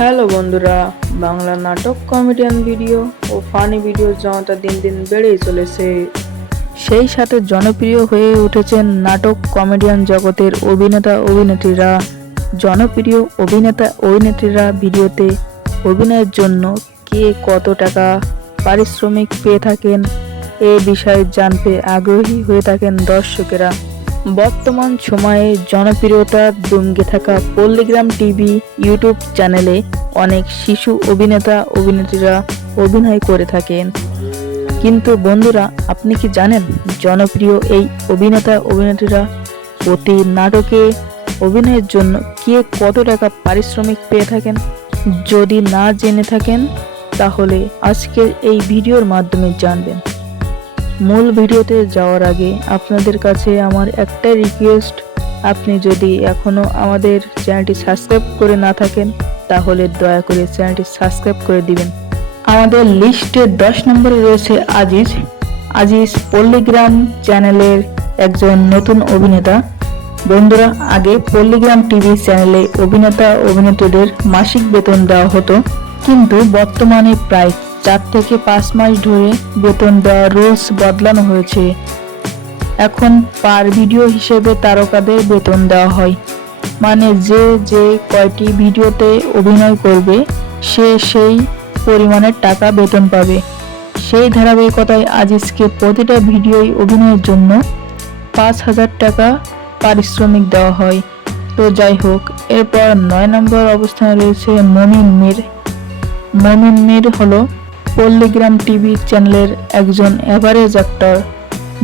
Hello বন্ধুরা, বাংলা নাটক, comedian video ও funny ভিডিওর জনতা দিন দিন বেড়েই চলেছে। সেই সাথে জনপ্রিয় হয়ে উঠেছেন নাটক কমেডিয়ান জগতের অভিনেতা অভিনেত্রীরা। জনপ্রিয় অভিনেতা অভিনেত্রীরা ভিডিওতে অভিনয়ের জন্য কে কত টাকা পারিশ্রমিক পেয়ে থাকেন এ বিষয়ে জানতে আগ্রহী হয়ে থাকেন দর্শকেরা। বর্তমান সময়ে জনপ্রিয়তা দুমকে থাকা পল্লীগ্রাম টিভি ইউটিউব চ্যানেলে অনেক শিশু অভিনেতা অভিনেত্রীরা অভিনয় করে থাকেন। কিন্তু বন্ধুরা, আপনি কি জানেন জনপ্রিয় এই অভিনেতা অভিনেত্রীরা প্রতি নাটকে অভিনয়ের জন্য কে কত টাকা পারিশ্রমিক পেয়ে থাকেন? যদি না জেনে থাকেন তাহলে আজকের এই ভিডিওর মাধ্যমে জানবেন। মূল ভিডিওতে যাওয়ার আগে আপনাদের কাছে আমার একটাই রিকোয়েস্ট, আপনি যদি এখনও আমাদের চ্যানেলটি সাবস্ক্রাইব করে না থাকেন তাহলে দয়া করে চ্যানেলটি সাবস্ক্রাইব করে দিবেন। আমাদের লিস্টে 10 নম্বরে রয়েছে আজিজ। আজিজ পল্লীগ্রাম চ্যানেলের একজন নতুন অভিনেতা। বন্ধুরা, আগে পল্লীগ্রাম টিভি চ্যানেলে অভিনেতা অভিনেত্রীদের মাসিক বেতন দেওয়া হতো, কিন্তু বর্তমানে প্রায় 4 থেকে 5 মাস ধরে বেতন দেওয়ার রুলস বদলানো হয়েছে। এখন পার ভিডিও হিসেবে তারকাদের বেতন দেওয়া হয়, মানে যে কয়টি ভিডিওতে অভিনয় করবে সে সেই পরিমাণের টাকা বেতন পাবে। সেই ধারাবাহিকতায় আজিজকে প্রতিটা ভিডিওয় অভিনয়ের জন্য 5,000 টাকা পারিশ্রমিক দেওয়া হয়। তো যাই হোক, এরপর 9 নম্বর অবস্থানে রয়েছে মমিন মীর। মমিন মীর হলো পল্লীগ্রাম টিভি চ্যানেলের একজন এভারেজ অ্যাক্টর।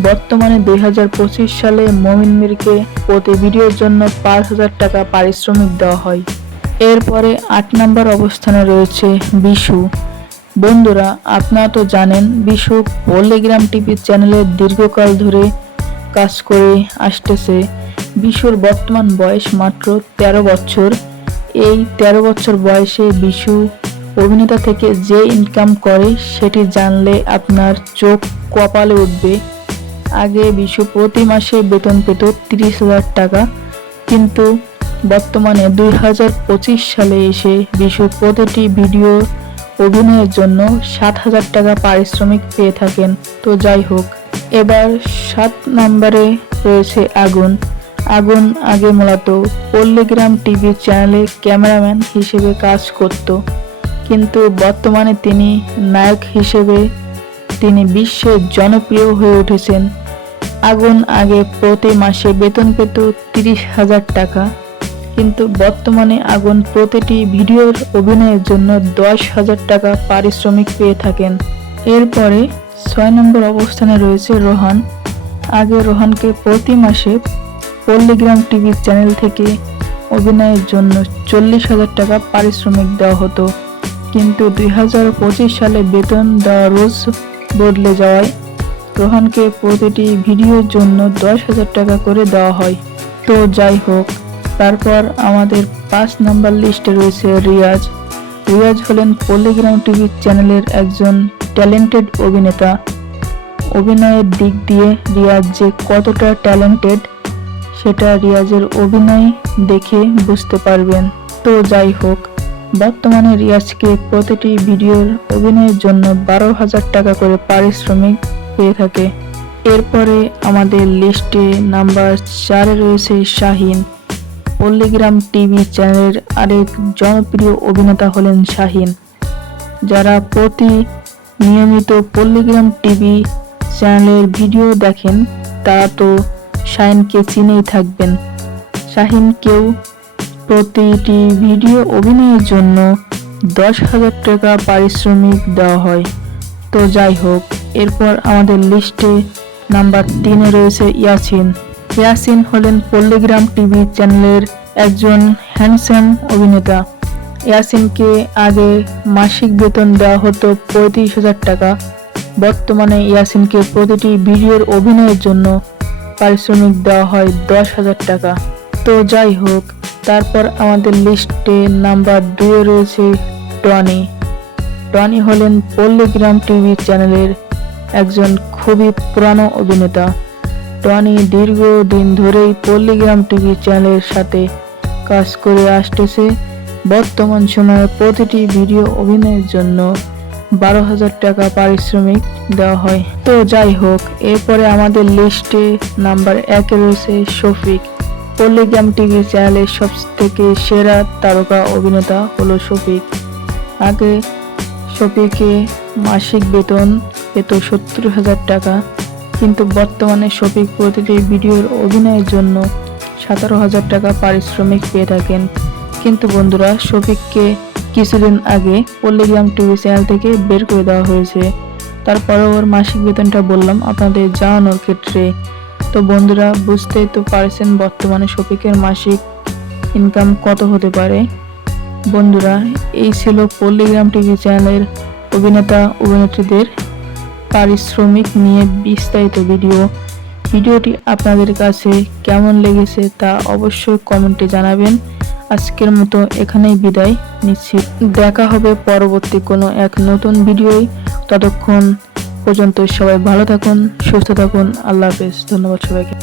বর্তমানে 2025 সালে মমিন মীরকে প্রতি ভিডিওর জন্য 5,000 টাকা পারিশ্রমিক দেওয়া হয়। এরপরে 8 নম্বর অবস্থানে রয়েছে বিশু। বন্ধুরা, আপনারা তো জানেন বিশু পল্লীগ্রাম টিভি চ্যানেলে দীর্ঘকাল ধরে কাজ করে আসতেছে। বিশুর বর্তমান বয়স মাত্র 13 বছর। এই 13 বছর বয়সে বিশু অভিনেতা থেকে যে ইনকাম করে সেটি জানলে আপনার চোখ কপালে উঠবে। আগে বিশু প্রতি মাসে বেতন পেত 30,000 টাকা, কিন্তু বর্তমানে 2025 সালে এসে বিশু প্রতিটি ভিডিও অভিনয়ের জন্য 7,000 টাকা পারিশ্রমিক পেয়ে থাকেন। তো যাই হোক, এবার 7 নম্বরে রয়েছে আগুন। আগুন আগে মূলত পল্লীগ্রাম টিভি চ্যানেলে ক্যামেরাম্যান হিসেবে কাজ করত, কিন্তু বর্তমানে তিনি নায়ক হিসেবে তিনি বিশ্বে জনপ্রিয় হয়ে উঠেছেন। আগুন আগে প্রতি মাসে বেতন পেত 30,000 টাকা, কিন্তু বর্তমানে আগুন প্রতিটি ভিডিওর অভিনয়ের জন্য 10,000 টাকা পারিশ্রমিক পেয়ে থাকেন। এরপরে 6 নম্বর অবস্থানে রয়েছে রোহান। আগে রোহানকে প্রতি মাসে পল্লীগ্রাম টিভি চ্যানেল থেকে অভিনয়ের জন্য 40,000 টাকা পারিশ্রমিক দেওয়া হতো, কিন্তু 2025 সালে বেতন দেওয়ার রুলস বদলে যাওয়ায় রোহানকে প্রতিটি ভিডিওর জন্য 10,000 টাকা করে দেওয়া হয়। তো যাই হোক, তারপর আমাদের 5 নম্বর লিস্টে রয়েছে রিয়াজ। রিয়াজ হলেন পল্লীগ্রাম টিভি চ্যানেলের একজন ট্যালেন্টেড অভিনেতা। অভিনয়ের দিক দিয়ে রিয়াজ যে কতটা ট্যালেন্টেড সেটা রিয়াজের অভিনয় দেখে বুঝতে পারবেন। তো যাই হোক, বর্তমানে রিয়াজকে প্রতিটি ভিডিওর অভিনয়ের জন্য 12,000 টাকা করে পারিশ্রমিক পেয়ে থাকে। এরপরে আমাদের লিস্টে নাম্বার 4 রয়েছে শাহিন। পল্লীগ্রাম টিভি চ্যানেলের আরেক জনপ্রিয় অভিনেতা হলেন শাহিন। যারা নিয়মিত পল্লীগ্রাম টিভি চ্যানেলের ভিডিও দেখেন তারা তো শাহিনকে চিনেই থাকবেন। শাহিনকেও প্রতিটি ভিডিও অভিনয়ের জন্য 10,000 টাকা পারিশ্রমিক দেওয়া হয়। তো যাই হোক, এরপর আমাদের লিস্টে নাম্বার 3 রয়েছে ইয়াসিন। ইয়াসিন হলেন পল্লীগ্রাম টিভি চ্যানেলের একজন হ্যান্ডসাম অভিনেতা। ইয়াসিনকে আগে মাসিক বেতন দেওয়া হতো 35,000 টাকা। বর্তমানে ইয়াসিনকে প্রতিটি ভিডিওর অভিনয়ের জন্য পারিশ্রমিক দেওয়া হয় 10,000 টাকা। তো যাই হোক, তারপর আমাদের লিস্টে নাম্বার 2 রয়েছে টনি। টনি হলেন পল্লীগ্রাম টিভি চ্যানেলের একজন খুবই পুরানো অভিনেতা। টনি দীর্ঘদিন ধরেই পল্লীগ্রাম টিভি চ্যানেলের সাথে কাজ করে আসতেছে। বর্তমান সময়ে প্রতিটি ভিডিও অভিনয়ের জন্য 12,000 টাকা পারিশ্রমিক দেওয়া হয়। তো যাই হোক, এরপরে আমাদের লিস্টে নাম্বার 1-এ রয়েছে শফিক। পল্লিগ্রাম টিভি চ্যানেলের সব থেকে সেরা তারকা অভিনেতা হলো শফিক। আগে শফিকে মাসিক বেতন পেত 70,000 টাকা, কিন্তু বর্তমানে শফিক প্রতিটি ভিডিওর অভিনয়ের জন্য 17,000 টাকা পারিশ্রমিক পেয়ে থাকেন। কিন্তু বন্ধুরা, শফিককে কিছুদিন আগে পল্লিগ্রাম টিভি চ্যানেল থেকে বের করে দেওয়া হয়েছে। তারপরে ওর মাসিক বেতনটা বললাম আপনাদের জানানোর ক্ষেত্রে। তো বন্ধুরা, বুঝতেই তো পারছেন বর্তমানে শফিকের মাসিক ইনকাম কত হতে পারে। বন্ধুরা, এই ছিল পল্লিগ্রাম টিভি চ্যানেলের অভিনেতা অভিনেত্রীদের পারিশ্রমিক নিয়ে বিস্তারিত ভিডিওটি আপনাদের কাছে কেমন লেগেছে তা অবশ্যই কমেন্টে জানাবেন। আজকের মতো এখানেই বিদায় নিচ্ছি। দেখা হবে পরবর্তী কোনো এক নতুন ভিডিওয়। ততক্ষণ পর্যন্ত সবাই ভালো থাকুন, সুস্থ থাকুন। আল্লাহ হাফেজ। ধন্যবাদ সবাইকে।